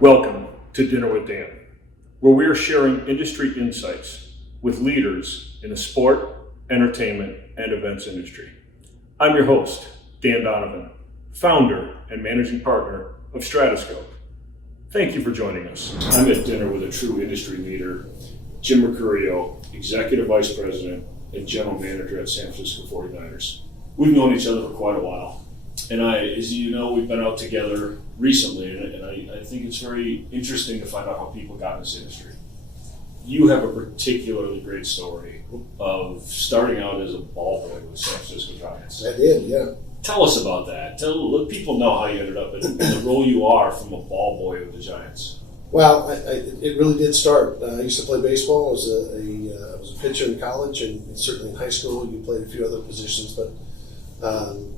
Welcome to Dinner with Dan, where we are sharing industry insights with leaders in the sport, entertainment, and events industry. I'm your host, Dan Donovan, founder and managing partner of Stratoscope. Thank you for joining us. I'm at dinner with a true industry leader, Jim Mercurio, Executive Vice President and General Manager at San Francisco 49ers. We've known each other for quite a while. And as you know, we've been out together recently, and I think it's very interesting to find out how people got in this industry. You have a particularly great story of starting out as a ball boy with San Francisco Giants. I did, yeah. Tell us about that. Let people know how you ended up in the role you are from a ball boy with the Giants. Well, it really did start. I used to play baseball. I was a pitcher in college, and certainly in high school. You played a few other positions, but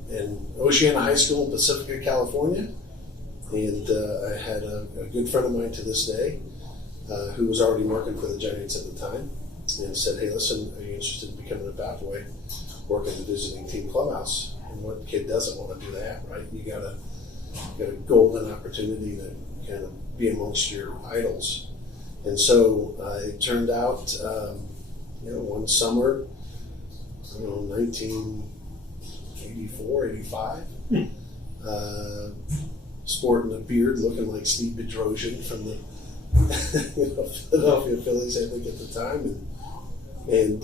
in Oceana High School in Pacifica, California. And I had a good friend of mine to this day who was already working for the Giants at the time and said, hey, listen, are you interested in becoming a bat boy, working the visiting team clubhouse? And what kid doesn't want to do that, right? You got a golden opportunity to kind of be amongst your idols. And so it turned out, one summer, 1984, 85, sporting a beard, looking like Steve Bedrosian from the Philadelphia Phillies, I think, at the time, and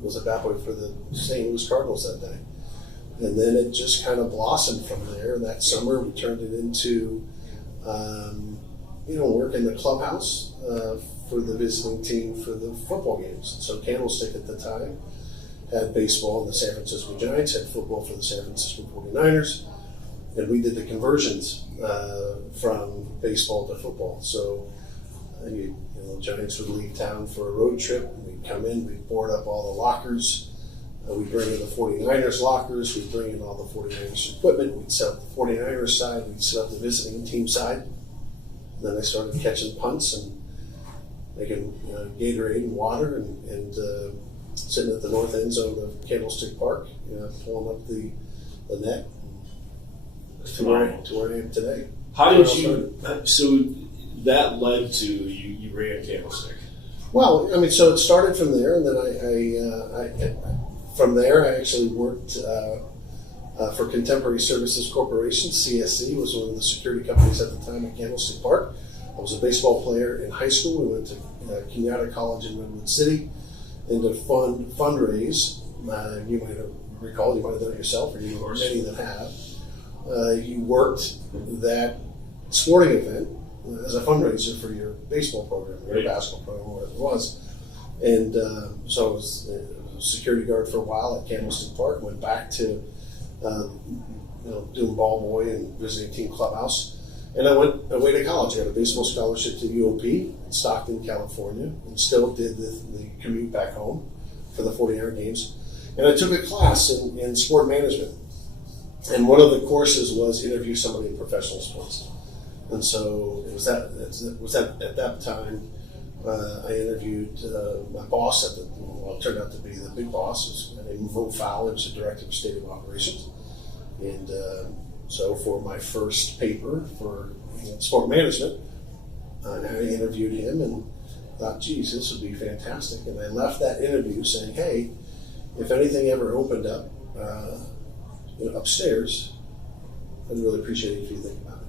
was a bat boy for the St. Louis Cardinals that day. And then it just kind of blossomed from there. That summer, we turned it into, work in the clubhouse for the visiting team for the football games. So Candlestick at the time had baseball, and the San Francisco Giants had football for the San Francisco 49ers. And we did the conversions from baseball to football. So, Giants would leave town for a road trip. We'd come in, we'd board up all the lockers. We'd bring in the 49ers lockers. We'd bring in all the 49ers equipment. We'd set up the 49ers side. We'd set up the visiting team side. And then I started catching punts and making Gatorade and water and sitting at the north end zone of Candlestick Park, pulling up the net to where I am today. How did you? So that led to you ran Candlestick. Well, so it started from there, and then from there I actually worked for Contemporary Services Corporation. CSC was one of the security companies at the time at Candlestick Park. I was a baseball player in high school. We went to Kenyatta College in Redwood City, and to fundraise. You might have recalled, you might have done it yourself, or you know many that have. You worked that sporting event as a fundraiser for your baseball program, or your basketball program, whatever it was. And so I was a security guard for a while at Candlestick Park, went back to doing ball boy and visiting team clubhouse. And I went away to college. I got a baseball scholarship to UOP in Stockton, California, and still did the commute back home for the 40-hour games. And I took a class in sport management. And one of the courses was interview somebody in professional sports. And so it was that at that time I interviewed my boss it turned out to be the big boss, was named Mo Fowler, was the director of stadium operations. And so for my first paper for sport management, I interviewed him and thought, geez, this would be fantastic. And I left that interview saying, hey, if anything ever opened up upstairs, I'd really appreciate it if you think about it.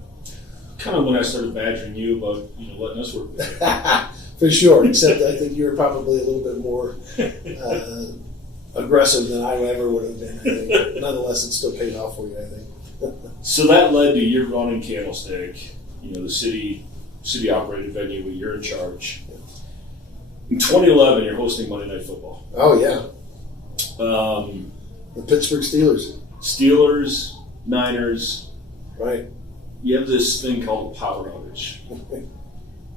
Kind of when I started badgering you about letting us work with you. For sure, except I think you were probably a little bit more aggressive than I ever would have been, I think. Nonetheless, it still paid off for you, I think. So that led to your running Candlestick, the city operated venue where you're in charge. In 2011, you're hosting Monday Night Football. Oh, yeah. The Pittsburgh Steelers, Niners. Right. You have this thing called a power outage.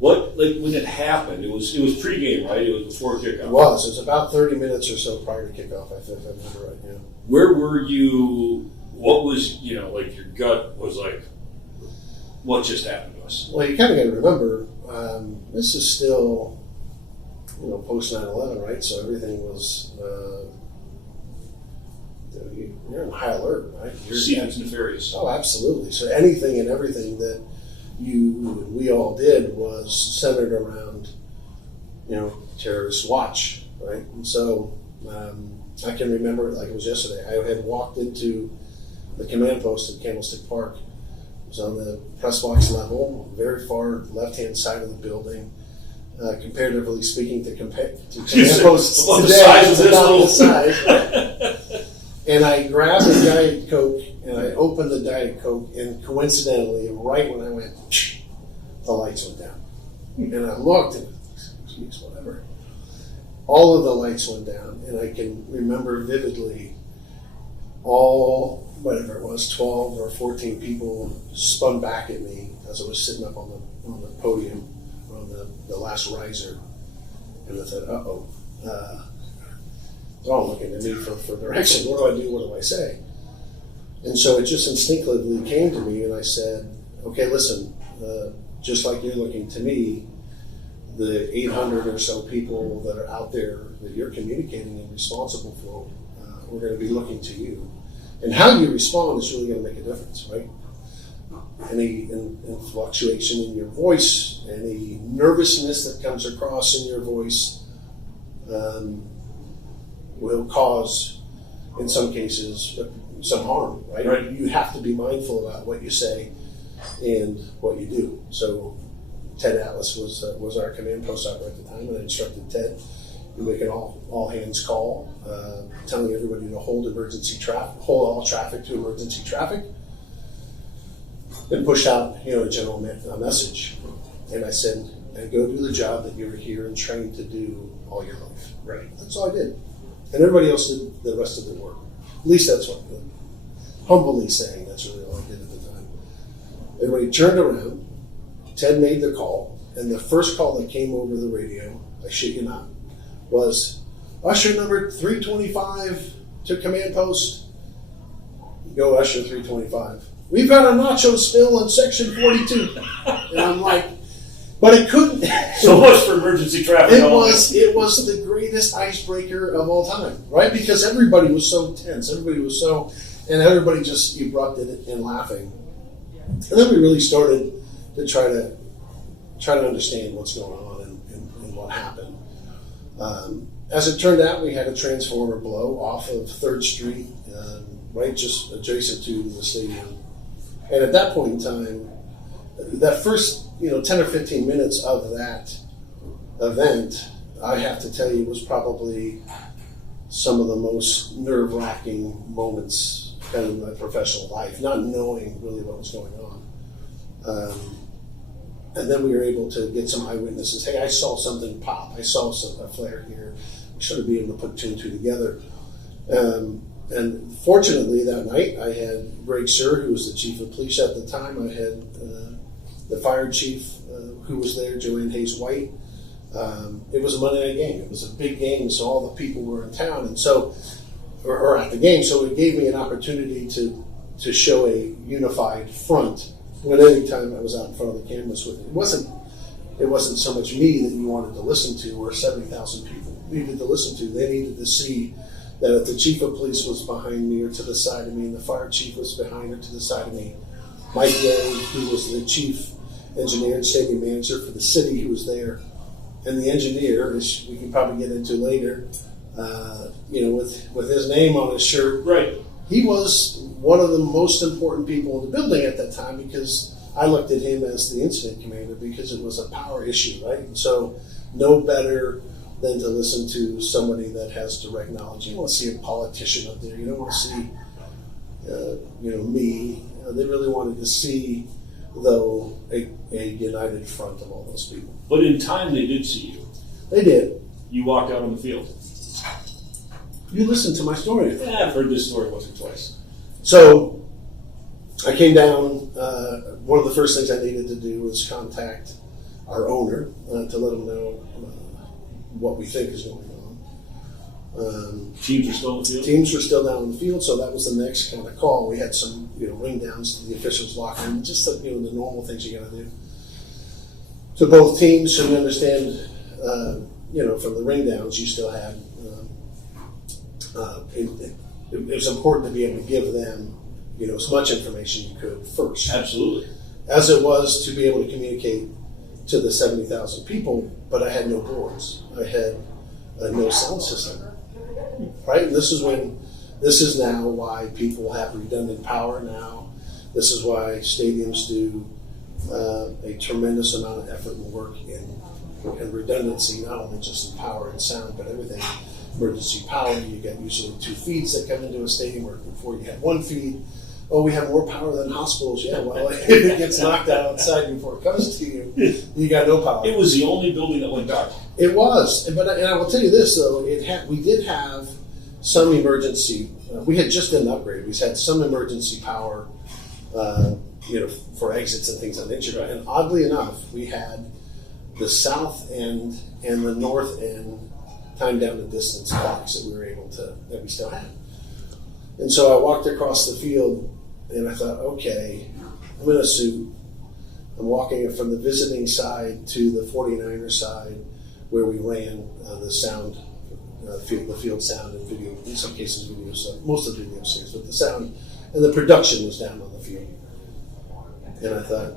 When it happened, it was pregame, right? It was before kickoff. It was about 30 minutes or so prior to kickoff, if I remember right, yeah. Where were you? What was, your gut was like, what just happened to us? Well, you kind of got to remember, this is still, post 9/11, right? So everything was, you're on high alert, right? Seems nefarious. Oh, absolutely. So anything and everything that we all did was centered around, terrorist watch, right? And so I can remember it like it was yesterday. I had walked into the command post at Candlestick Park. It was on the press box level, very far left-hand side of the building. Comparatively speaking, to command posts about today, the size of it's this about little. the size. And I grabbed a Diet Coke and I opened the Diet Coke, and coincidentally, right when I went, the lights went down. And I looked and excuse whatever. All of the lights went down, and I can remember vividly all, whatever it was, 12 or 14 people spun back at me as I was sitting up on the podium, on the last riser, and I said, uh-oh. They're all looking at me for direction. What do I do? What do I say? And so it just instinctively came to me, and I said, okay, listen, just like you're looking to me, the 800 or so people that are out there that you're communicating and responsible for, we're going to be looking to you. And how you respond is really going to make a difference, right? Any fluctuation in your voice, any nervousness that comes across in your voice will cause, in some cases, some harm, right? Right. You have to be mindful about what you say and what you do. So Ted Atlas was our command post operator at the time, and I instructed Ted to make an all hands call, telling everybody to hold all traffic to emergency traffic, and pushed out a general message. And I said, and go do the job that you were here and trained to do all your life. Right. That's all I did. And everybody else did the rest of the work. At least that's what I'm humbly saying. That's really all I did at the time. Everybody turned around. Ted made the call, and the first call that came over the radio, I shit you not, was Usher number 325 to command post. Go Usher 325. We've got a nacho spill in section 42. And I'm like, but it couldn't. So much for emergency traffic. It was the greatest icebreaker of all time, right? Because everybody was so tense, and everybody just erupted in laughing. And then we really started to try to understand what's going on and what happened. As it turned out, we had a transformer blow off of 3rd Street, right just adjacent to the stadium. And at that point in time, that first 10 or 15 minutes of that event, I have to tell you, was probably some of the most nerve-wracking moments kind of in my professional life, not knowing really what was going on. And then we were able to get some eyewitnesses. Hey, I saw something pop. I saw a flare here. We started being able to put 2 and 2 together. And fortunately, that night, I had Greg Sir, who was the chief of police at the time. I had the fire chief who was there, Joanne Hayes White. It was a Monday night game. It was a big game, so all the people were in town, and so or at the game. So it gave me an opportunity to show a unified front. When any time I was out in front of the cameras with it, it wasn't so much me that you wanted to listen to, or 70,000 people needed to listen to. They needed to see that if the chief of police was behind me or to the side of me, and the fire chief was behind or to the side of me, Mike Gay, who was the chief engineer and stadium manager for the city, who was there, and the engineer, which we can probably get into later, with his name on his shirt. Right. He was one of the most important people in the building at that time, because I looked at him as the incident commander, because it was a power issue, right? And so no better than to listen to somebody that has direct knowledge. You don't want to see a politician up there. You don't want to see, me. They really wanted to see, though, a united front of all those people. But in time, they did see you. They did. You walked out on the field. You listened to my story. Yeah, I've heard this story once or twice. So I came down. One of the first things I needed to do was contact our owner to let him know what we think is going on. Teams are still in the field? Teams were still down in the field, so that was the next kind of call. We had some, ring downs to the officials' locker room, just the normal things you got to do. To both teams, so we understand, from the ring downs, you still had. It was important to be able to give them, as much information you could first. Absolutely. as it was to be able to communicate to the 70,000 people, but I had no boards. I had no sound system, right? And this is now why people have redundant power now. This is why stadiums do a tremendous amount of effort and work in redundancy, not only just in power and sound, but everything. Emergency power, you get usually 2 feeds that come into a stadium, where before you had 1 feed. Oh, we have more power than hospitals. Yeah, well, if it gets knocked out outside before it comes to you, you got no power. It was the only building that went dark. It was, and I will tell you this though, we did have some emergency. We had just done an upgrade. We had some emergency power, for exits and things of that nature. Right. And oddly enough, we had the south end and the north end time down the distance clocks that we still had. And so I walked across the field and I thought, okay, I'm in a suit. I'm walking from the visiting side to the 49ers side where we ran the sound, the field sound and video, in some cases video stuff, most of the video things, but the sound and the production was down on the field. And I thought,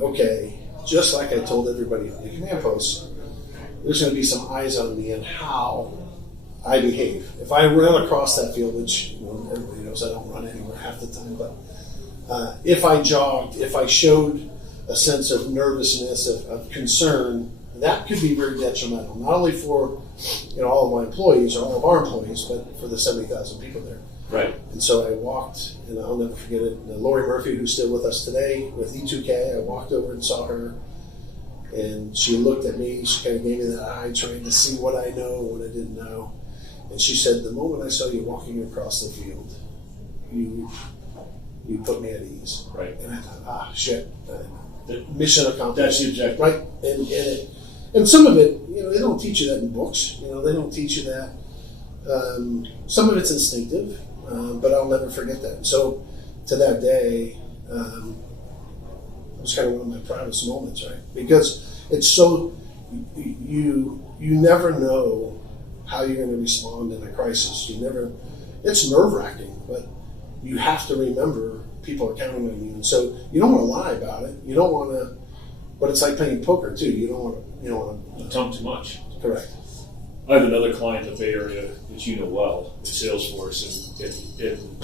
okay, just like I told everybody on the command post, there's going to be some eyes on me and how I behave. If I run across that field, which everybody knows I don't run anywhere half the time, but if I jogged, if I showed a sense of nervousness, of concern, that could be very detrimental, not only for all of my employees or all of our employees, but for the 70,000 people there. Right. And so I walked, and I'll never forget it, Lori Murphy, who's still with us today with E2K, I walked over and saw her, and she looked at me, she kind of gave me that eye, trying to see what I know, what I didn't know. And she said, the moment I saw you walking across the field, you put me at ease. Right. And I thought, shit, mission accomplished. That's the objective. Right. And some of it, they don't teach you that in books. They don't teach you that. Some of it's instinctive, but I'll never forget that. And so to that day, it was kind of one of my proudest moments, right? Because it's so, you never know how you're going to respond in a crisis. It's nerve-wracking, but you have to remember people are counting on you. And so you don't want to lie about it. You don't want to, but it's like playing poker too. You don't want to Tell them too much. Correct. I have another client in the Bay Area that you know well, at Salesforce, and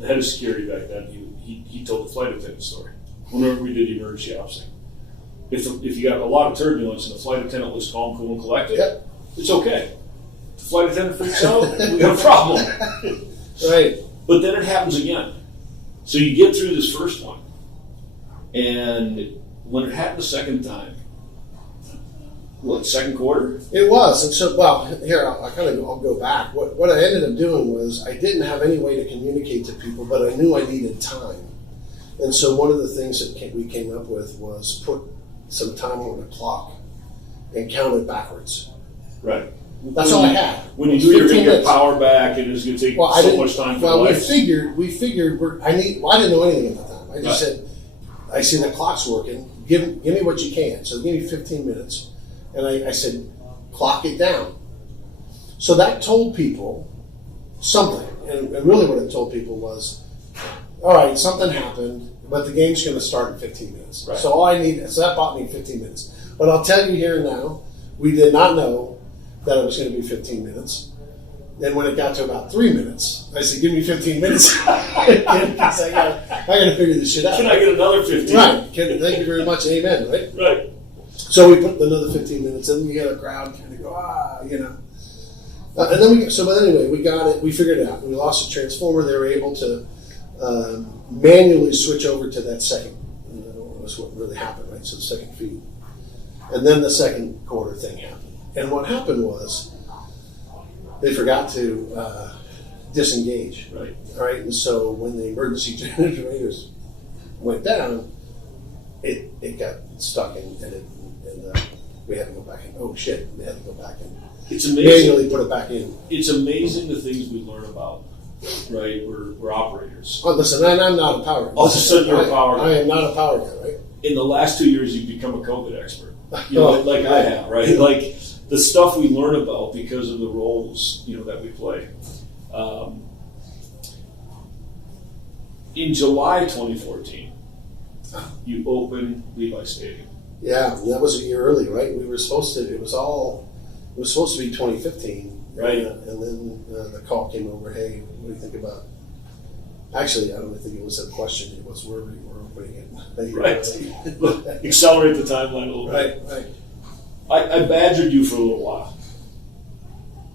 the head of security back then, he told the flight attendant story. Whenever we did emergency opsing, if you got a lot of turbulence and the flight attendant was calm, cool, and collected, Yep. It's okay. The flight attendant freaks out, we got a problem. Right. But then it happens again. So you get through this first one, and when it happened the second time, second quarter? It was, and so, here, I'll go back. What I ended up doing was I didn't have any way to communicate to people, but I knew I needed time. And so one of the things that we came up with was put some time on the clock and count it backwards. Right. That's all I had. When you do, you're going to get power back, and it's going to take so much time for life. we figured I didn't know anything at the time. I just said, I see the clock's working. Give me what you can. So give me 15 minutes. And I said, clock it down. So that told people something. And really what it told people was, all right, something happened, but the game's going to start in 15 minutes. Right. So that bought me 15 minutes. But I'll tell you here and now, we did not know that it was going to be 15 minutes. Then when it got to about 3 minutes, I said, give me 15 minutes. I got to figure this shit out. Can I get another 15? Right. Thank you very much. Amen. Right? Right. So we put another 15 minutes, and you get a crowd kind of go, and then but anyway, we got it. We figured it out. We lost a transformer. They were able to manually switch over to that second. Was what really happened, right? So the second feed, and then the second quarter thing happened. And what happened was they forgot to disengage. Right. All right. And so when the emergency generators went down, it got stuck and we had to go back in. Oh shit! We had to go back in. It's amazing. Manually put it back in. It's amazing the things we learn about. Right, we're operators. Oh, listen, I'm not a power guy. All of a sudden, you're a power guy. I am not a power guy, right? In the last 2 years, you've become a COVID expert. Like I have, right? Like the stuff we learn about because of the roles that we play. In July 2014, you open Levi Stadium. Yeah, that was a year early, right? We were supposed to. It was supposed to be 2015, right? And then the call came over. Hey, what do you think about? Actually, I don't think it was a question. It was we're opening it. Right. Accelerate the timeline a little bit. Right. I badgered you for a little while.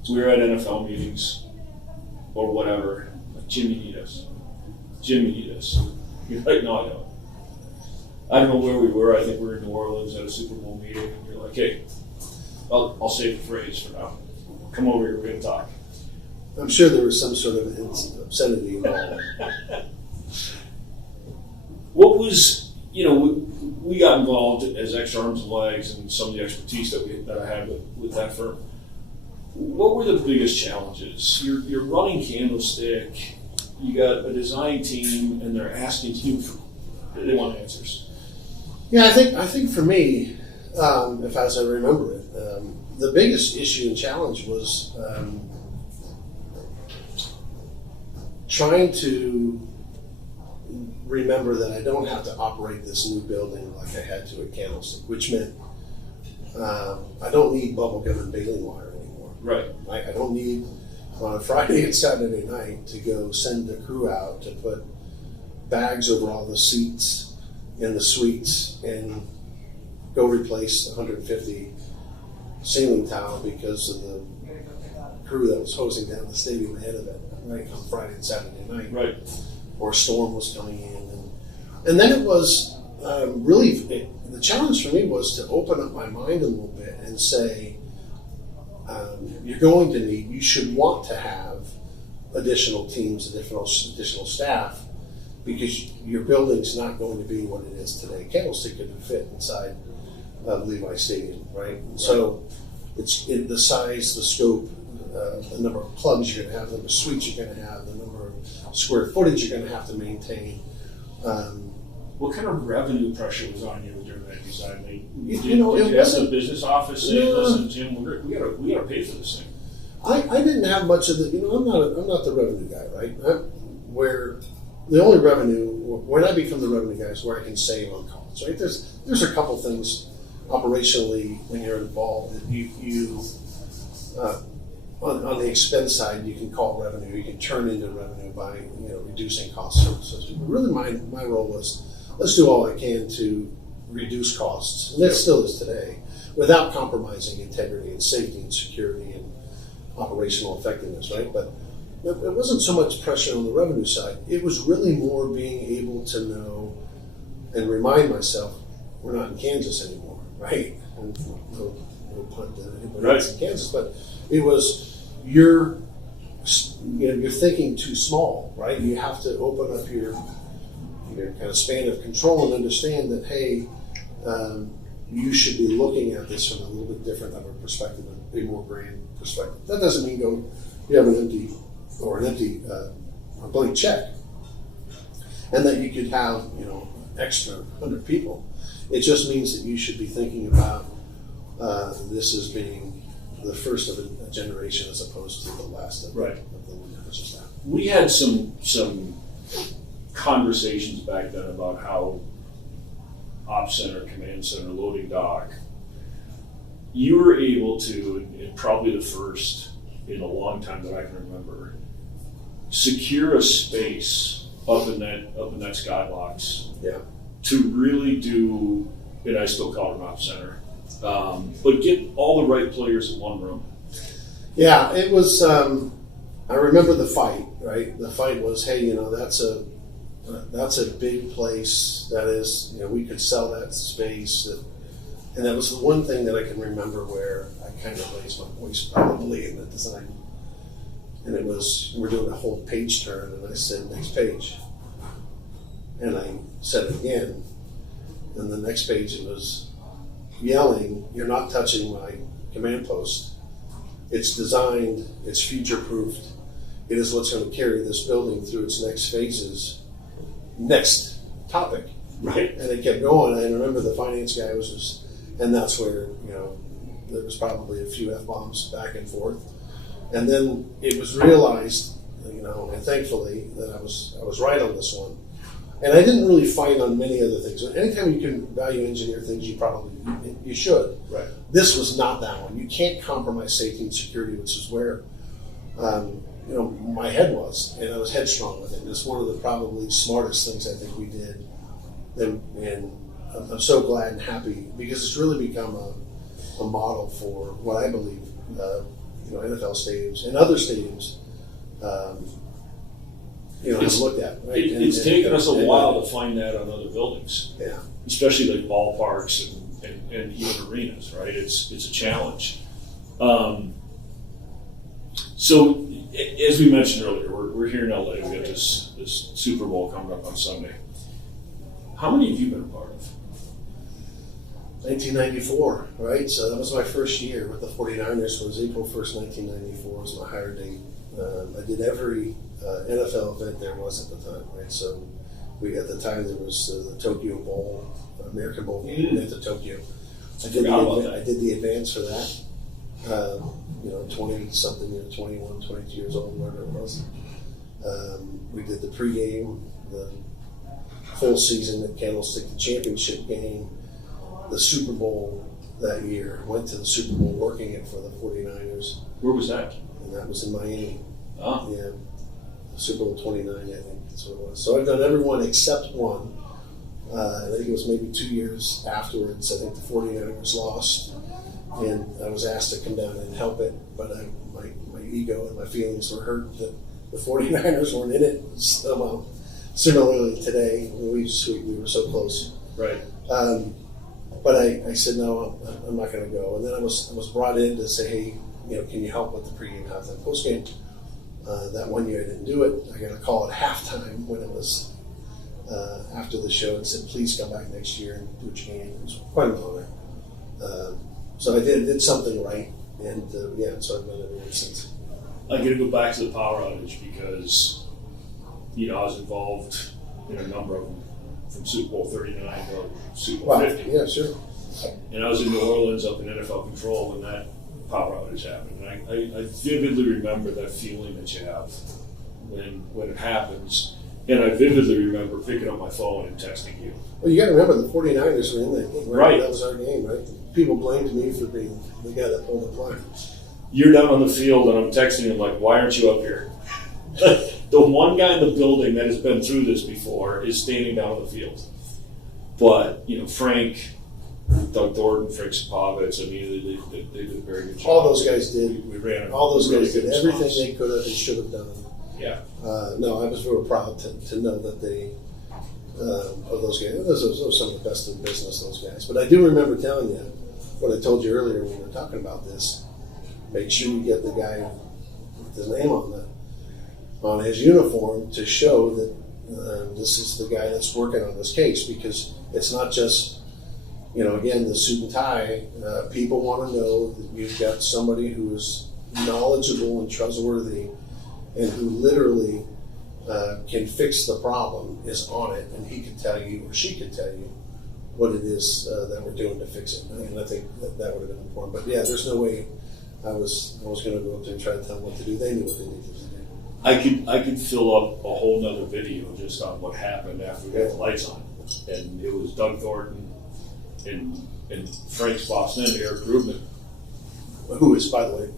We were at NFL meetings or whatever. Like, Jimmy, need us. Jimmy, need us. You're like, no, I don't. I don't know where we were. I think we were in New Orleans at a Super Bowl meeting. And you're like, hey, I'll save the phrase for now. Come over here. We're going to talk. I'm sure there was some sort of obscenity involved. What was, we got involved as extra arms and legs and some of the expertise that I had with that firm. What were the biggest challenges? You're running Candlestick. You got a design team, and they're asking you they want answers. Yeah, I think for me, if as I remember it, the biggest issue and challenge was trying to remember that I don't have to operate this new building like I had to at Candlestick, which meant I don't need bubble gum and baling wire anymore. Right. I don't need on a Friday and Saturday night to go send the crew out to put bags over all the seats in the suites and go replace 150 ceiling tile because of the crew that was hosing down the stadium ahead of it, right, on Friday and Saturday night. Right. Or a storm was coming in. And then it was the challenge for me was to open up my mind a little bit and say, you should want to have additional teams, additional staff, because your building's not going to be what it is today. Candlestick couldn't fit inside Levi Stadium, right? And so it's the size, the scope, the number of plugs you're going to have, the number of suites you're going to have, the number of square footage you're going to have to maintain. What kind of revenue pressure was on you during that design? Did it you have wasn't the business office saying, "Listen, Jim, we got to pay for this thing"? I didn't have much of the. I'm not the revenue guy, right? Where the only revenue when I become the revenue guy is where I can save on costs, right? There's a couple things operationally when you're involved that you on the expense side you can call revenue, you can turn into revenue by reducing cost services. Really, my role was let's do all I can to reduce costs, and that still is today, without compromising integrity and safety and security and operational effectiveness, right? But it wasn't so much pressure on the revenue side. It was really more being able to know and remind myself we're not in Kansas anymore, right? And no pun to anybody that's in Kansas, but it was you're thinking too small, right? You have to open up your kind of span of control and understand that, hey, you should be looking at this from a little bit different of a perspective, a more grand perspective. That doesn't mean you have a blank check, and that you could have extra 100 people. It just means that you should be thinking about this as being the first of a generation as opposed to the last of the members of staff. We had some conversations back then about how Op Center, Command Center, Loading Dock, you were able to, and probably the first in a long time that I can remember, secure a space up in that skybox to really do, and I still call it an Op Center, but get all the right players in one room. Yeah, it was. I remember the fight. Right, the fight was, hey, that's a big place. That is, we could sell that space. And that was the one thing that I can remember where I kind of raised my voice probably in the design. And it was, we're doing a whole page turn, and I said, next page. And I said it again. And the next page it was yelling, you're not touching my command post. It's designed, it's future-proofed. It is what's going to carry this building through its next phases. Next topic. Right. And it kept going. I remember the finance guy was just, and that's where, there was probably a few F-bombs back and forth. And then it was realized, and thankfully that I was right on this one. And I didn't really fight on many other things. Anytime you can value engineer things, you should. Right. This was not that one. You can't compromise safety and security, which is where my head was, and I was headstrong with it. And it's one of the probably smartest things I think we did, and I'm so glad and happy because it's really become a model for what I believe NFL stadiums and other stadiums have looked at. Right? It's taken us a while to find that on other buildings, especially like ballparks and even arenas. Right? It's a challenge. So as we mentioned earlier, we're here in LA. We got this Super Bowl coming up on Sunday. How many have you been a part of? 1994, right? So that was my first year with the 49ers. Was April 1st, 1994 was my hire date. I did every NFL event there was at the time, right? So at the time there was the Tokyo Bowl, American Bowl, went to Tokyo. I did the advance for that. 20 something, 21, 22 years old, whatever it was. We did the pregame, the full season at Candlestick, the championship game, the Super Bowl that year. Went to the Super Bowl working it for the 49ers. Where was that? And that was in Miami. Oh. Yeah. Super Bowl 29, I think that's what it was. So I've done every one except one. I think it was maybe 2 years afterwards. I think the 49ers lost. And I was asked to come down and help it, but my ego and my feelings were hurt that the 49ers weren't in it. So, similarly today, we were so close. Right. But I said, no, I'm not going to go. And then I was brought in to say, hey, can you help with the pregame, halftime, postgame? That one year I didn't do it. I got a call at halftime when it was after the show and said, please come back next year and do what you can. It was quite an honor. So I did something right, and so I've done it ever since. I got to go back to the power outage because, I was involved in a number of them, from Super Bowl 39 to Super Bowl 50. Yeah, sure. And I was in New Orleans up in NFL control when that power outage happened. And I vividly remember that feeling that you have when it happens. And I vividly remember picking up my phone and texting you. Well, you got to remember the 49ers were in that game, right? That was our game, right? People blamed me for being the guy that pulled the plug. You're down on the field, and I'm texting him like, why aren't you up here? The one guy in the building that has been through this before is standing down on the field. But, Frank, Doug Thornton, Frank Sapovitz, they did a very good job. All those guys did. We ran all those really guys did everything they could have and should have done. Yeah. No, I was real proud to know that they, of those guys. Those are some of the best in business, those guys. But I do remember telling you what I told you earlier when we were talking about this. Make sure you get the guy with his name on his uniform to show that this is the guy that's working on this case, because it's not just, again, the suit and tie. People want to know that you've got somebody who is knowledgeable and trustworthy and who literally can fix the problem, is on it, and he could tell you, or she could tell you, what it is that we're doing to fix it. And I think that would have been important. But yeah, there's no way I was going to go up there and try to tell them what to do. They knew what they needed to do. I could fill up a whole nother video just on what happened after we got the lights on. And it was Doug Thornton and Frank's boss then, Eric Rubin. Who is, by the way,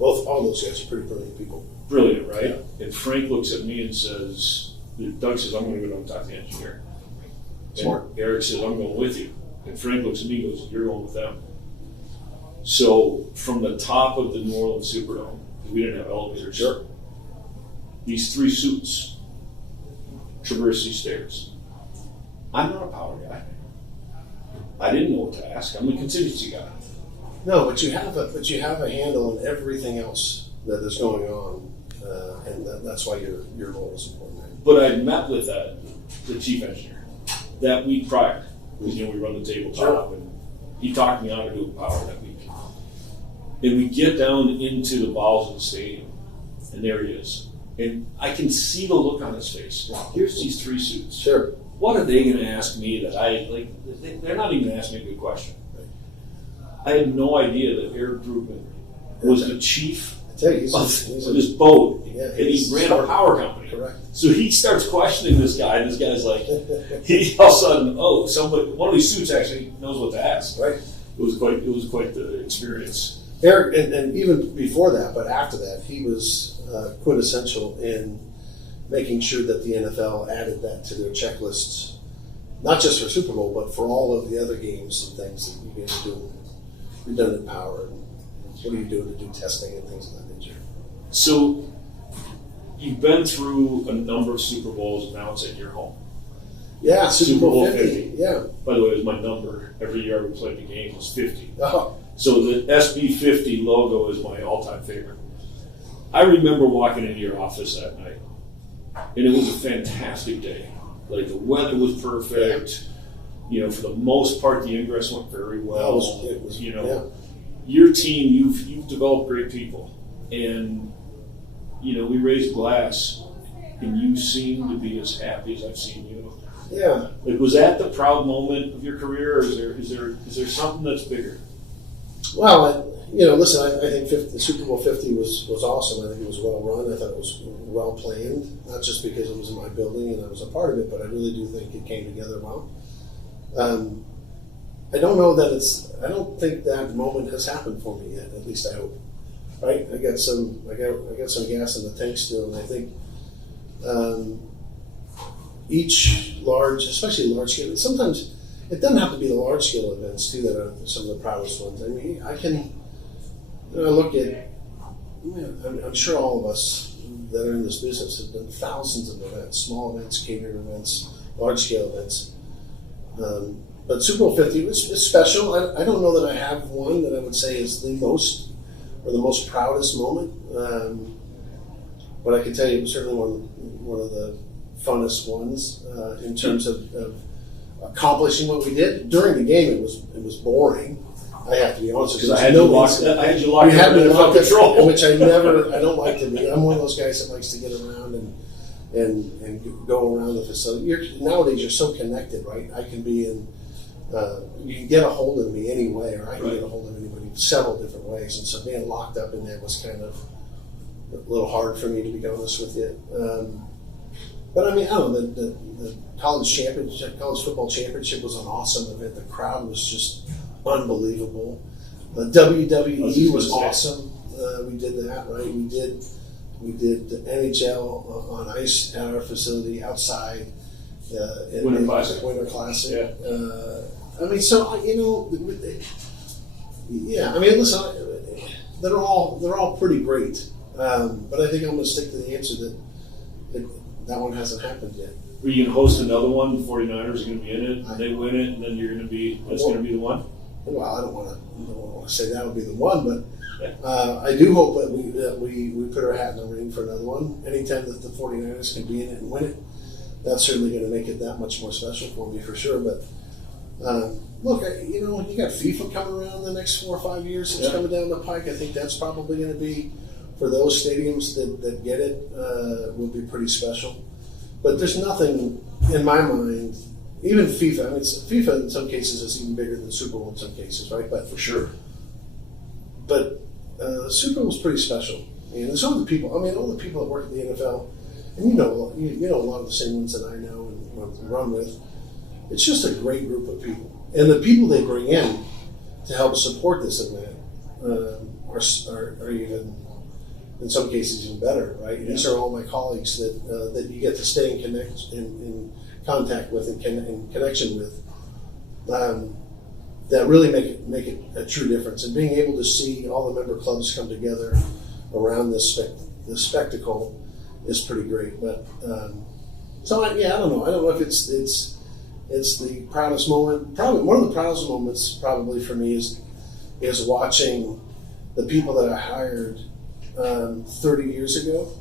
all those guys are pretty brilliant people. Brilliant, right? Yeah. And Frank looks at me and says, Doug says, I'm going to go down and talk to the engineer. Smart. And Eric says, I'm going with you. And Frank looks at me and goes, you're going with them. So from the top of the New Orleans Superdome, we didn't have elevators. Sure. These three suits traverse these stairs. I'm not a power guy. I didn't know what to ask. I'm a contingency guy. No, but you have a handle on everything else that is going on, and that's why your role is important. Right? But I met with the chief engineer that week prior. Because, we run the tabletop, and he talked me out of doing power that week. And we get down into the bowels of the stadium, and there he is. And I can see the look on his face. Here's these three suits. Sure. What are they going to ask me that they're not even asking me a good question. I had no idea that Eric Rubin was the chief I tell you, he's on this boat, yeah, and he ran a power company. Correct. So he starts questioning this guy, and this guy's like, he all of a sudden, one of these suits actually knows what to ask. Right. It was quite the experience. Eric, and even before that, but after that, he was quintessential in making sure that the NFL added that to their checklists, not just for Super Bowl, but for all of the other games and things that you guys are doing, redundant power, and what are you doing to do testing and things of that nature. So you've been through a number of Super Bowls, and now it's at your home. Yeah, Super Bowl 50. Yeah. By the way, it was my number. Every year we played the game was 50. Oh. So the SB50 logo is my all-time favorite. I remember walking into your office that night, and it was a fantastic day. Like, the weather was perfect. You know, for the most part, the ingress went very well. It was, your team, you've developed great people, and we raised a glass, and you seem to be as happy as I've seen you. Yeah. Like, was that the proud moment of your career, or is there something that's bigger? Well, listen, I think the Super Bowl 50 was awesome. I think it was well run. I thought it was well planned, not just because it was in my building and I was a part of it, but I really do think it came together well. I don't think that moment has happened for me yet. At least I hope. Right? I got some gas in the tank still, and I think each especially large scale. Sometimes it doesn't have to be the large scale events too that are some of the proudest ones. I mean, I look at. I'm sure all of us that are in this business have done thousands of events, small events, catered events, large scale events. But Super Bowl 50 was special. I don't know that I have one that I would say is the most or the most proudest moment. But I can tell you it was certainly one of the funnest ones in terms of accomplishing what we did. During the game, it was boring. I have to be honest with you. Because I had you locked you had me locked control, which I don't like to be. I'm one of those guys that likes to get around and go around the facility. Nowadays, you're so connected, right? I can be in. You can get a hold of me any way, or I can get a hold of anybody several different ways. And so being locked up in there was kind of a little hard for me, to be honest with you. But I mean, I don't know, the college football championship was an awesome event. The crowd was just unbelievable. The WWE was awesome. We did that, right? We did the NHL on ice at our facility outside. Winter Classic. Winter Classic. Yeah. I mean, so yeah. I mean, listen, they're all pretty great. But I think I'm going to stick to the answer that one hasn't happened yet. Are you going to host another one? The 49ers are going to be in it. They win it, and then that's going to be the one. Well, I don't want to say that would be the one, but I do hope that we put our hat in the ring for another one. Anytime that the 49ers can be in it and win it, that's certainly going to make it that much more special for me, for sure. But look, you got FIFA coming around the next 4 or 5 years. It's coming down the pike. I think that's probably going to be, for those stadiums that get it, will be pretty special. But there's nothing in my mind. Even FIFA. I mean, FIFA in some cases is even bigger than Super Bowl in some cases, right? But for sure. But Super Bowl is pretty special. And there's all the people. I mean, all the people that work at the NFL, and you know a lot of the same ones that I know and run with. It's just a great group of people, and the people they bring in to help support this event are even, in some cases, even better, right? Yeah. These are all my colleagues that you get to stay in contact with and in connection with, that really make it a true difference. And being able to see all the member clubs come together around this spectacle is pretty great. But so I don't know. I don't know if it's the proudest moment. Probably one of the proudest moments, probably for me, is watching the people that I hired 30 years ago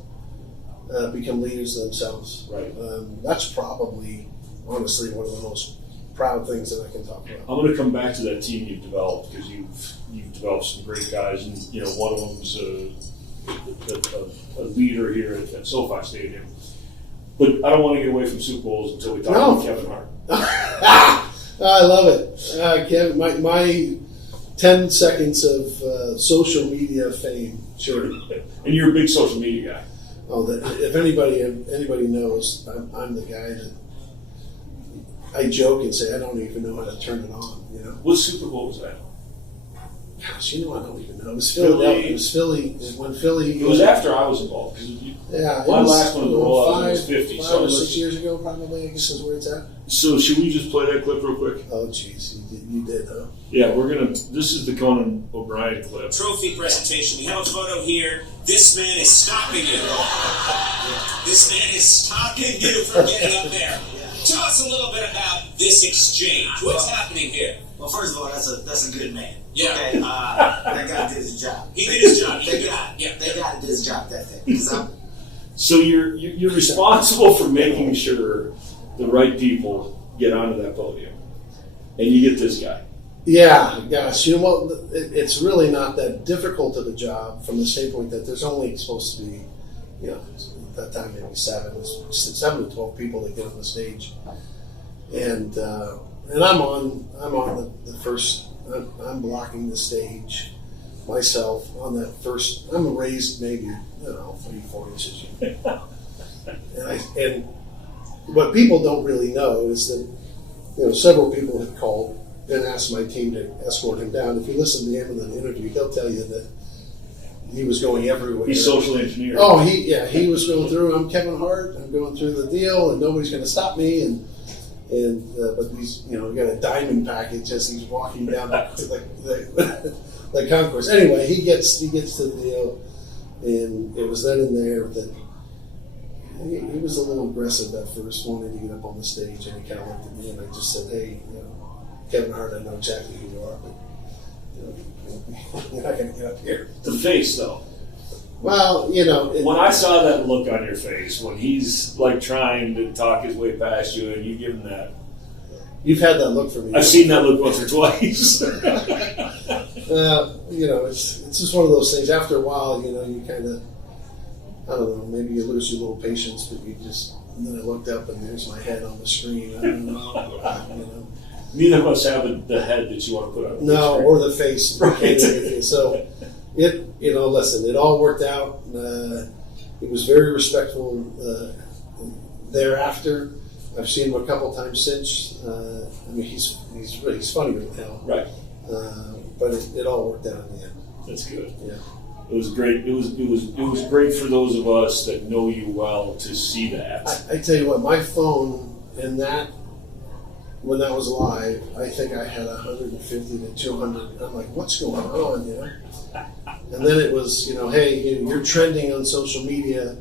become leaders themselves. Right. That's probably, honestly, one of the most proud things that I can talk about. I'm going to come back to that team you've developed, because you've developed some great guys, and one of them's a leader here at SoFi Stadium. But I don't want to get away from Super Bowls until we talk about Kevin Hart. I love it, Kevin. 10 seconds of social media fame. Sure. And you're a big social media guy. Oh, if anybody knows, I'm the guy that I joke and say I don't even know how to turn it on. You know. What Super Bowl was that? Gosh, I don't even know. It was Philadelphia. It was Philly. When Philly. It was after I was involved. Yeah, my last one in the roll was 50. Five or 6 years ago, probably. I guess is where it's at. So should we just play that clip real quick? Oh, jeez, you did, huh? Yeah, this is the Conan O'Brien clip. Trophy presentation. We have a photo here. This man is stopping you. This man is stopping you from getting up there. Tell us a little bit about this exchange. What's happening here? Well, first of all, that's a good man. Yeah. Okay, that guy did his job. He did his job. That guy did his job that day. So you're responsible for making sure the right people get onto that podium, and you get this guy. Yeah, gosh, you know what? It's really not that difficult of a job from the standpoint that there's only supposed to be, you know, at that time maybe 7 to 12 people that get on the stage, and I'm on the first. I'm blocking the stage myself on that first. I'm raised maybe 3-4 inches, and what people don't really know is that several people had called and asked my team to escort him down. If you listen to him in the interview, he'll tell you that he was going everywhere. He's socially engineered. Oh, he was going through. I'm Kevin Hart. I'm going through the deal, and nobody's going to stop me. But he's we got a diamond package as he's walking down the concourse. Anyway, he gets to the deal, and it was then and there that he was a little aggressive at first, wanting to get up on the stage, and he kind of looked at me, and I just said, "Hey, Kevin Hart, I know exactly who you are, but you're not going to get up here." The face, though. Well, when I saw that look on your face, when he's like trying to talk his way past you, and you give him that. You've had that look for me. I've seen that look once or twice. It's just one of those things. After a while, you kind of, I don't know, maybe you lose your little patience, but and then I looked up and there's my head on the screen. I don't know, Neither of us have the head that you want to put on. No, or the face. Right. So, listen, it all worked out. He was very respectful thereafter. I've seen him a couple times since. He's funny right now. Right. But it all worked out in the end. That's good. Yeah. It was great. It was great for those of us that know you well to see that. I tell you what, my phone in that. When that was live, I think I had 150 to 200. I'm like, what's going on, And then it was, hey, you're trending on social media.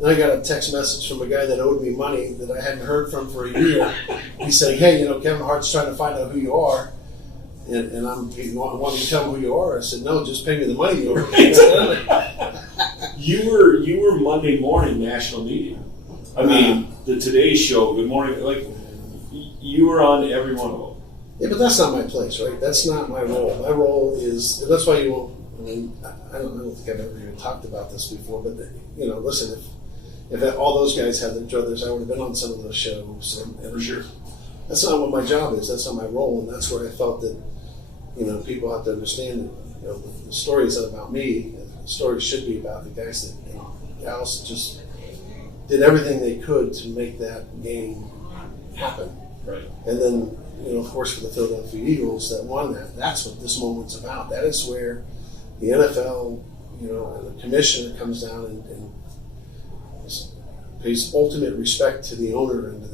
Then I got a text message from a guy that owed me money that I hadn't heard from for a year. He's saying, hey, Kevin Hart's trying to find out who you are. And he wanted to tell him who you are. I said, no, just pay me the money you owe me. You were Monday morning national media. I mean, the Today Show, Good Morning, you were on every one of them. Yeah, but that's not my place, right? That's not my role. My role is, and that's why you won't, I don't think I've ever even talked about this before, but, listen, if all those guys had their druthers, I would have been on some of those shows. And For sure. That's not what my job is. That's not my role, and that's where I felt that, people have to understand that, the story isn't about me. The story should be about the guys that Dallas just did everything they could to make that game happen. Right. And then, of course, for the Philadelphia Eagles that won that, that's what this moment's about. That is where the NFL, and the commissioner comes down and pays ultimate respect to the owner and to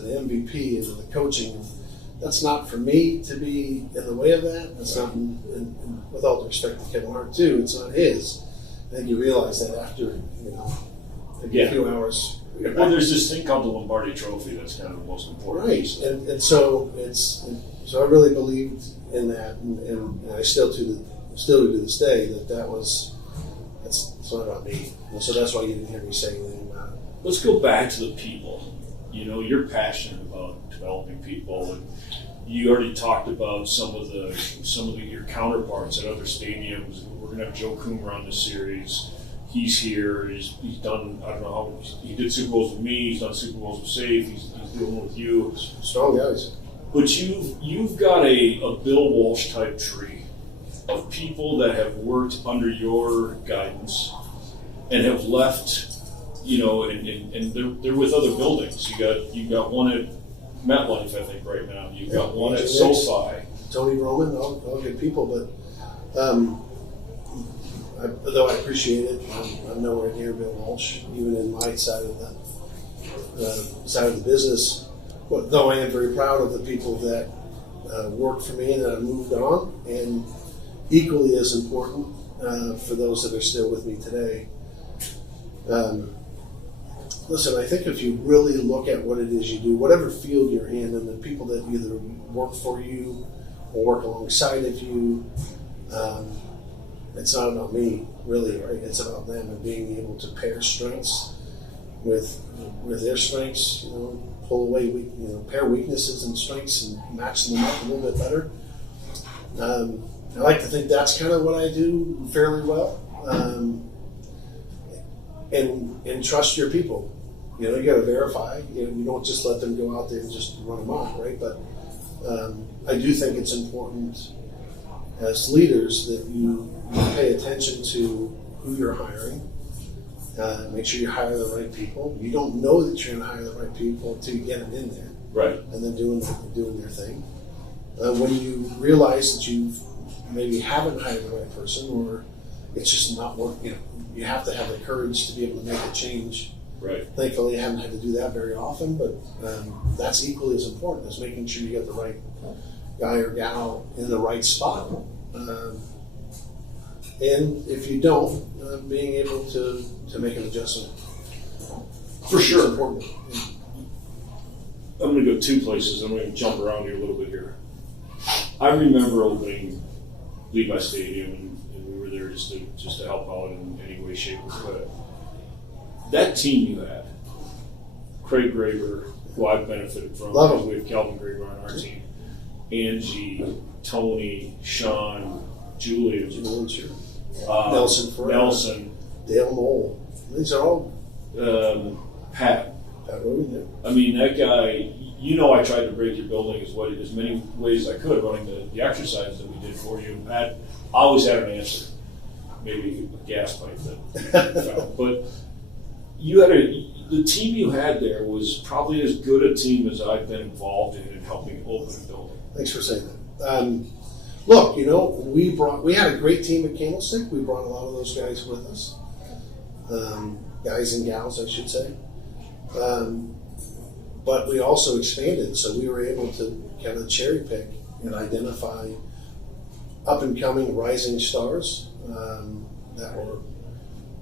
the MVP and to the coaching. That's not for me to be in the way of that. That's not, and with all due respect to Kevin Hart too, it's not his. I think you realize that after, maybe a few hours. Well, there's this thing called the Lombardi Trophy that's kind of the most important. Right, and so so I really believed in that, and I still do to this day it's not about me. And so that's why you didn't hear me say anything about it. Let's go back to the people. You're passionate about developing people, and you already talked about some of your counterparts at other stadiums. We're going to have Joe Coomer on the series. He's here. He's done. I don't know how he did Super Bowls with me. He's done Super Bowls with Safe. He's doing with you. Strong guys. But you've got a Bill Walsh type tree of people that have worked under your guidance and have left, and they're with other buildings. You got one at MetLife, I think, right now. You've got one at SoFi. Tony Roman, all good people, but though I appreciate it, I'm nowhere near Bill Walsh, even in my side of the business. But though I am very proud of the people that worked for me and that have moved on, and equally as important for those that are still with me today. Listen, I think if you really look at what it is you do, whatever field you're in, and the people that either work for you or work alongside of you, it's not about me, really, right? It's about them and being able to pair strengths with their strengths, pull away, pair weaknesses and strengths and match them up a little bit better. I like to think that's kind of what I do fairly well. And trust your people. You got to verify. You don't just let them go out there and just run amok, right? But I do think it's important as leaders that you pay attention to who you're hiring. Make sure you hire the right people. You don't know that you're going to hire the right people until you get them in there, right? And then doing their thing. When you realize that you maybe haven't hired the right person, or it's just not working, you have to have the courage to be able to make a change. Right. Thankfully, I haven't had to do that very often, but that's equally as important as making sure you get the right guy or gal in the right spot. And if you don't, being able to make an adjustment. For sure. It's important. I'm going to go two places. I'm going to jump around here a little bit here. I remember opening Levi Stadium, and we were there just to help out in any way, shape, or form. That team you had, Craig Graver, who I've benefited from, Love him. we have Calvin Graver on our team, Angie, Tony, Sean, Julian, Sure. Nelson Ferrer. Nelson, Dale Mole. These are all Pat. Pat Rogan, I mean, that guy, I tried to break your building as many ways as I could, running the exercises that we did for you. And Pat always had an answer. Maybe a gas pipe that fell. But the team you had there was probably as good a team as I've been involved in helping open a building. Thanks for saying that. Look, we had a great team at Candlestick. We brought a lot of those guys with us. Guys and gals, I should say. But we also expanded, so we were able to kind of cherry pick and identify up and coming rising stars that were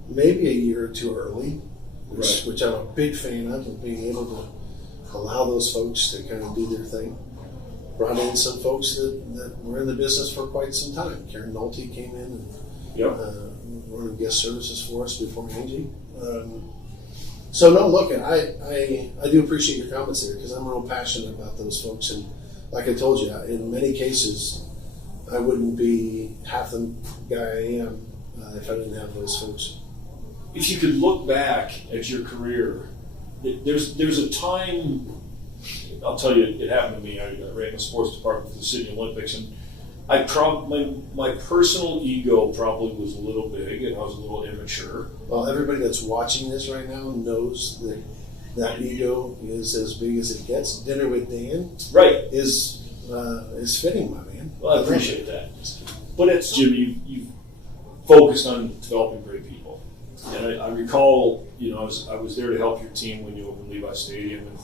maybe a year or two early, which I'm a big fan of being able to allow those folks to kind of do their thing. Brought in some folks that were in the business for quite some time. Karen Nolte came in and running guest services for us before Angie. So no, look, I do appreciate your comments here because I'm real passionate about those folks, and like I told you, in many cases, I wouldn't be half the guy I am if I didn't have those folks. If you could look back at your career, there's a time. I'll tell you, it happened to me. I ran the sports department for the Sydney Olympics, and my personal ego probably was a little big, and I was a little immature. Well, everybody that's watching this right now knows that ego is as big as it gets. Dinner with Dan, right, is fitting, my man. Well, I appreciate that. But it's Jim. You've focused on developing great people, and I recall, I was there to help your team when you opened Levi Stadium, and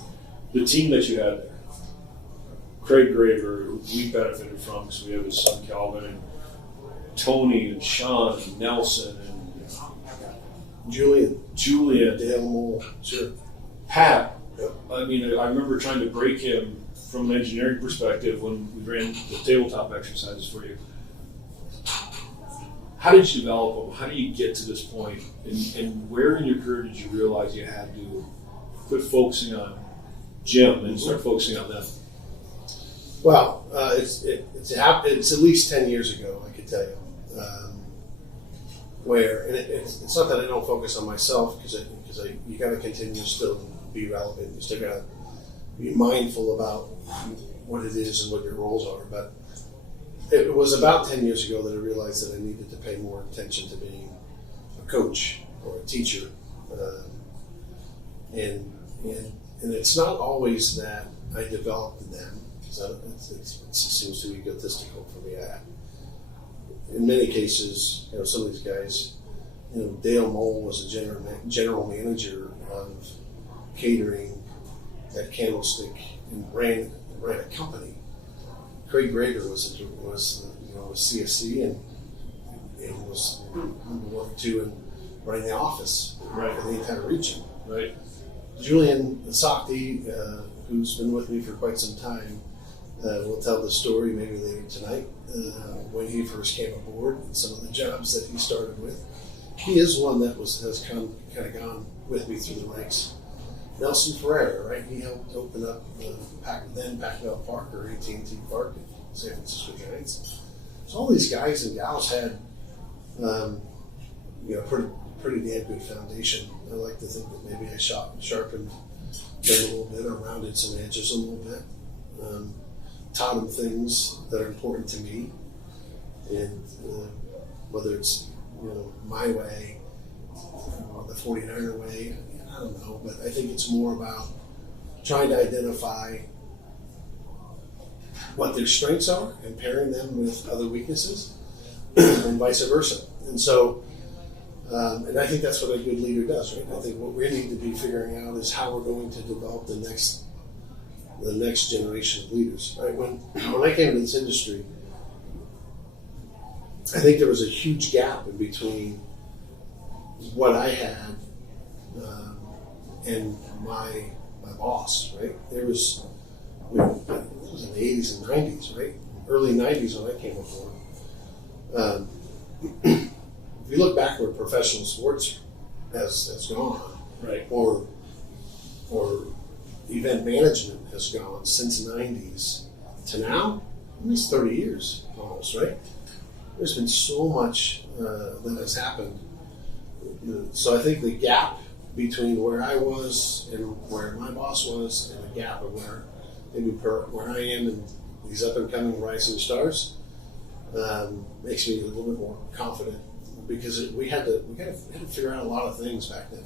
the team that you had there. Craig Graver, who we benefited from because we have his son Calvin, and Tony and Sean and Nelson and Julian, Dale Mole, sure. Pat. I mean, I remember trying to break him from an engineering perspective when we ran the tabletop exercises for you. How did you develop them? How do you get to this point? And where in your career did you realize you had to quit focusing on Jim and start focusing on them? Well, it's at least 10 years ago, I could tell you. It's not that I don't focus on myself because you got to continue to still be relevant. You still got to be mindful about what it is and what your roles are. But it was about 10 years ago that I realized that I needed to pay more attention to being a coach or a teacher. And it's not always that I developed them, because it seems too egotistical for me. In many cases, some of these guys, Dale Mole was a general manager of catering at Candlestick and ran a company. Craig Grader was CSC and was number 1 or 2 in running the office for the entire region. Right. Julian Sakti, who's been with me for quite some time, will tell the story maybe later tonight when he first came aboard and some of the jobs that he started with. He is one that has kind of gone with me through the ranks. Nelson Ferreira, right? He helped open up Pac-Bell Park, or AT&T Park in San Francisco Giants. So all these guys and gals had, pretty damn good foundation. I like to think that maybe I sharpened them a little bit, or rounded some edges a little bit. Taught them things that are important to me, and whether it's my way or the 49er way, I don't know, but I think it's more about trying to identify what their strengths are and pairing them with other weaknesses, and vice versa. And so, and I think that's what a good leader does, right? I think what we need to be figuring out is how we're going to develop the next generation of leaders. Right? When I came into this industry, I think there was a huge gap in between what I had and my boss. Right? There was, it was in the 80s and 90s, right? Early 90s when I came aboard. If you look back where professional sports has gone, right, or event management has gone since the 90s to now, at least 30 years almost, right? There's been so much that has happened. So I think the gap between where I was and where my boss was, and the gap of where I am and these up and coming rising stars, makes me a little bit more confident, because we had to figure out a lot of things back then.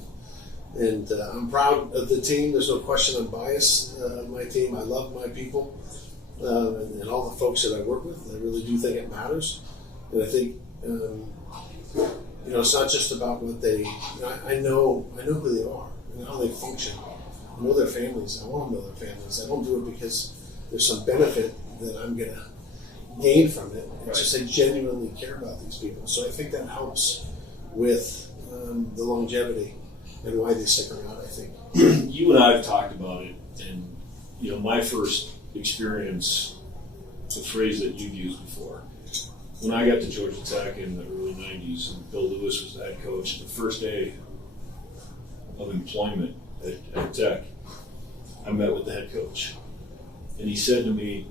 And I'm proud of the team. There's no question I'm biased of my team. I love my people and all the folks that I work with. I really do think it matters. And I think it's not just about what they. I know who they are and how they function. I know their families. I want to know their families. I don't do it because there's some benefit that I'm going to gain from it. It's just I genuinely care about these people. So I think that helps with the longevity and why they stick around, I think. You and I have talked about it, and my first experience, the phrase that you've used before, when I got to Georgia Tech in the early 90s and Bill Lewis was the head coach, the first day of employment at Tech, I met with the head coach, and he said to me,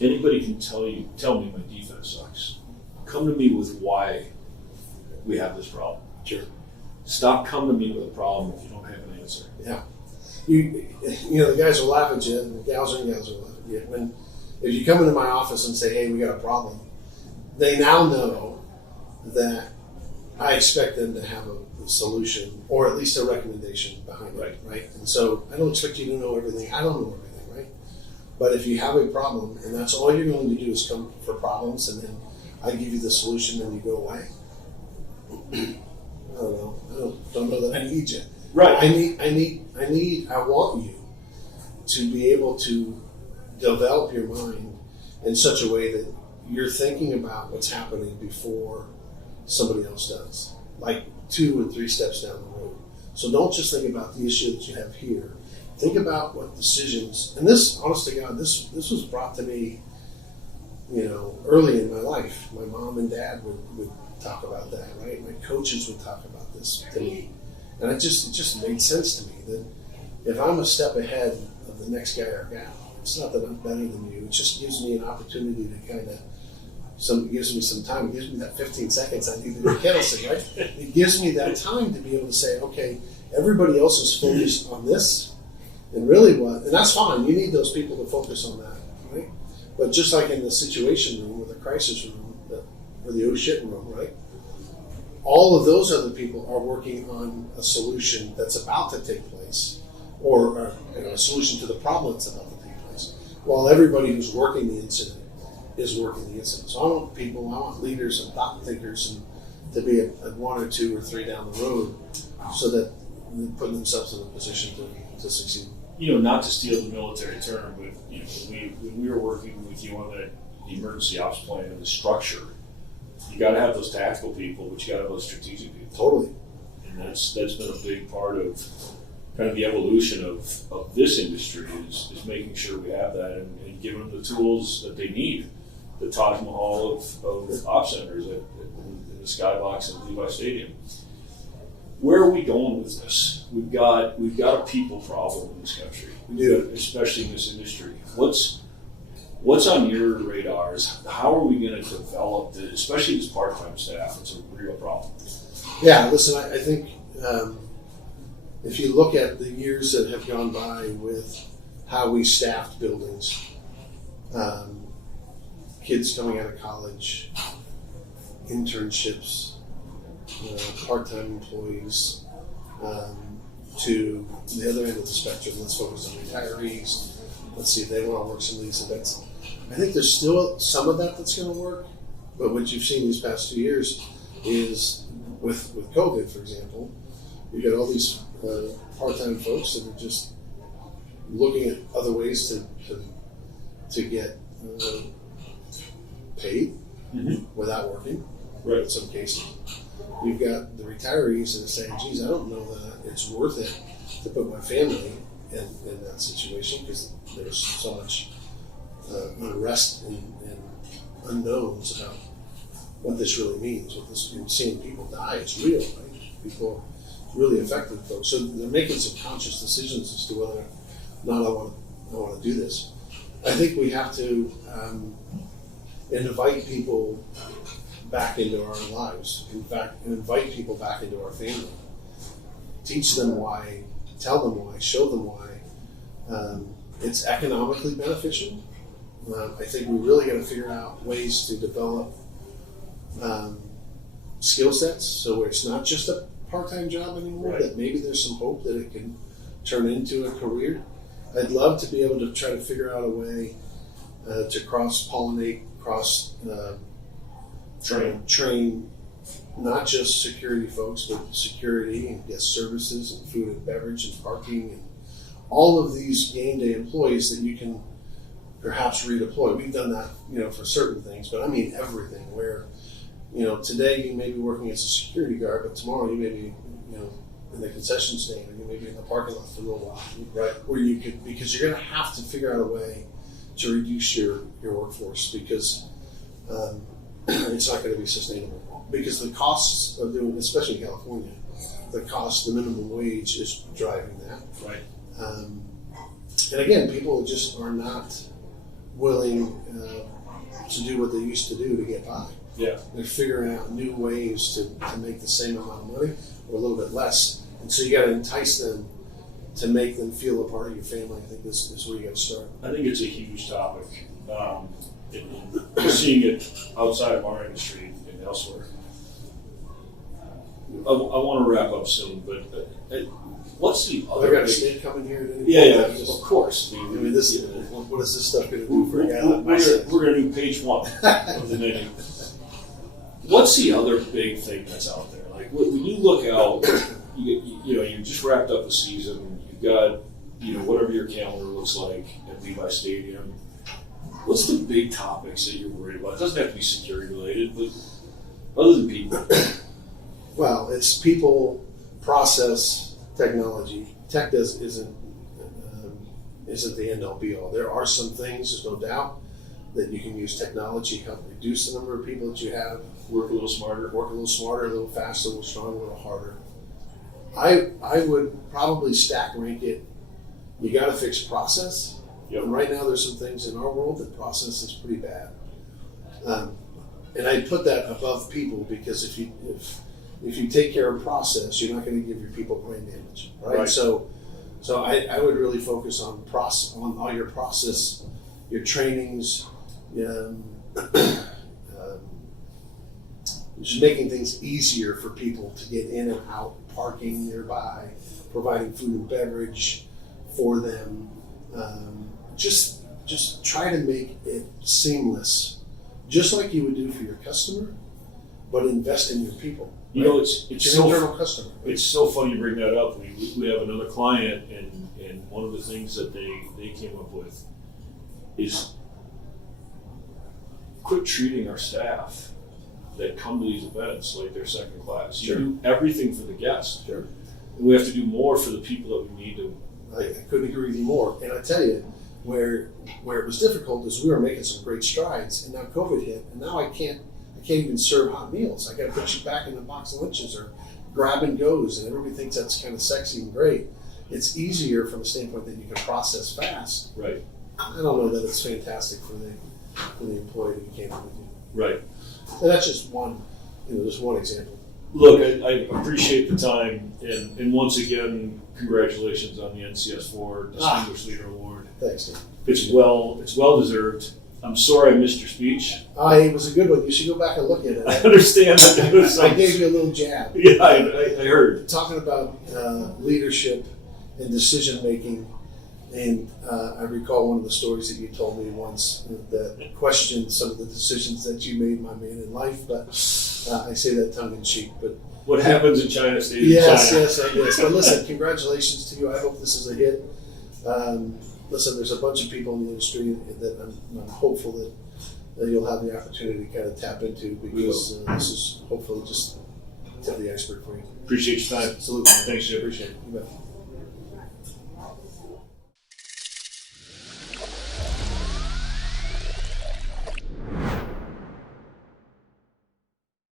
anybody can tell me my defense sucks. Come to me with why we have this problem. Sure. Stop coming to me with a problem if you don't have an answer. Yeah. The guys will laugh at you, and the gals will laugh at you. If you come into my office and say, hey, we got a problem, they now know that I expect them to have a solution, or at least a recommendation behind it, right? And so I don't expect you to know everything. I don't know everything, right? But if you have a problem, and that's all you're going to do is come for problems, and then I give you the solution and you go away, I don't know. I don't know that I need you. Right. I want you to be able to develop your mind in such a way that you're thinking about what's happening before somebody else does, like 2 and 3 steps down the road. So don't just think about the issue that you have here. Think about what decisions, and this, honest to God, this was brought to me, early in my life. My mom and dad would talk about that, right? My coaches would talk about this to me. And it just made sense to me that if I'm a step ahead of the next guy or gal, it's not that I'm better than you. It just gives me an opportunity to it gives me some time. It gives me that 15 seconds I need to do Candlestick, right? It gives me that time to be able to say, okay, everybody else is focused on this, and really and that's fine. You need those people to focus on that, right? But just like in the situation room or the crisis room or the oh shit room, right? All of those other people are working on a solution that's about to take place, or a solution to the problem that's about to take place, while everybody who's working the incident is working the incident. So I want leaders and thought thinkers to be at 1 or 2 or 3 down the road, so that they're putting themselves in a position to succeed. Not to steal the military term, but when we were working with you on the emergency ops plan and the structure, you got to have those tactical people, but you got to have those strategic people. Totally. And that's been a big part of kind of the evolution of this industry is making sure we have that and giving them the tools that they need. The Taj Mahal of op centers in the Skybox at Levi Stadium. Where are we going with this? We've got a people problem in this country. We do, especially in this industry. What's on your radars? How are we going to develop this, especially this part-time staff? It's a real problem. Yeah, listen, I think if you look at the years that have gone by with how we staffed buildings, kids coming out of college, internships, part-time employees, to the other end of the spectrum. Let's focus on retirees. Let's see if they want to work some of these events. I think there's still some of that that's going to work, but what you've seen these past 2 years is with COVID, for example, you got all these part-time folks that are just looking at other ways to get paid without working, right? In some cases. You've got the retirees that are saying, geez, I don't know that it's worth it to put my family in that situation because there's so much unrest and unknowns about what this really means. What this, seeing people die, it's real, right? People really affected folks. So they're making some conscious decisions as to whether or not I want to do this. I think we have to invite people back into our lives. In fact, invite people back into our family. Teach them why, tell them why, show them why. It's economically beneficial. I think we really got to figure out ways to develop skill sets so where it's not just a part-time job anymore, right. That maybe there's some hope that it can turn into a career. I'd love to be able to try to figure out a way to cross-pollinate, train not just security folks, but security and guest services and food and beverage and parking and all of these game day employees that you can perhaps redeploy. We've done that, for certain things, but I mean everything. Where, today you may be working as a security guard, but tomorrow you may be, in the concession stand, or you may be in the parking lot for a little while, right? Where you could, because you're going to have to figure out a way to reduce your workforce because it's not going to be sustainable. Because the costs of doing, especially in California, the minimum wage is driving that. Right. And again, people just are not willing to do what they used to do to get by. Yeah. They're figuring out new ways to make the same amount of money or a little bit less. And so you got to entice them to make them feel a part of your family. I think this is where you got to start. I think it's a huge topic. Seeing it outside of our industry and elsewhere. I want to wrap up soon, but what's the I other? got a snake coming here at any Yeah, point. of course. I mean, this. What is this stuff going to do for a guy like We're myself? going to do page 1 of the menu. What's the other big thing that's out there? Like when you look out, you just wrapped up a season. You've got whatever your calendar looks like at Levi Stadium. What's the big topics that you're worried about? It doesn't have to be security related, but other than people. Well, it's people, process, technology. Tech isn't the end all be all. There are some things, there's no doubt, that you can use technology to help reduce the number of people that you have. Work a little smarter, a little faster, a little stronger, a little harder. I would probably stack rank it. You got to fix process. Yep. And right now, there's some things in our world that process is pretty bad. And I put that above people because if you take care of process, you're not going to give your people brain damage, right? So I would really focus on all your process, your trainings, just making things easier for people to get in and out, parking nearby, providing food and beverage for them. Just try to make it seamless, just like you would do for your customer, but invest in your people. You know, it's your so internal customer. Right? it's so funny you bring that up. We have another client, and one of the things that they came up with is quit treating our staff that come to these events like they're second class. Sure. You do everything for the guest. Sure. And we have to do more for the people that we need to. I couldn't agree with you more. And I tell you, where it was difficult is we were making some great strides, and now COVID hit, and now I can't even serve hot meals. I got to put you back in the box of lunches or grab and goes, and everybody thinks that's kind of sexy and great. It's easier from a standpoint that you can process fast. Right. I don't know that it's fantastic for the employee to be candid with you. Right. And that's just one example. Look, I appreciate the time, and once again, congratulations on the NCS4 Distinguished Leader Award. Thanks, Dan. It's well deserved. I'm sorry I missed your speech. It was a good one. You should go back and look at it. I understand that there was I some. gave you a little jab. Yeah, I heard. Talking about leadership and decision making, and I recall one of the stories that you told me once that questioned some of the decisions that you made, my man, in life. But I say that tongue in cheek. But What happens in China stays in yes, China. yes, I guess. But listen, congratulations to you. I hope this is a hit. Listen, there's a bunch of people in the industry that I'm hopeful that you'll have the opportunity to kind of tap into, because this is hopefully just tip of the iceberg for you. Appreciate your time. Absolutely. Thanks, Jim. Appreciate it. You bet.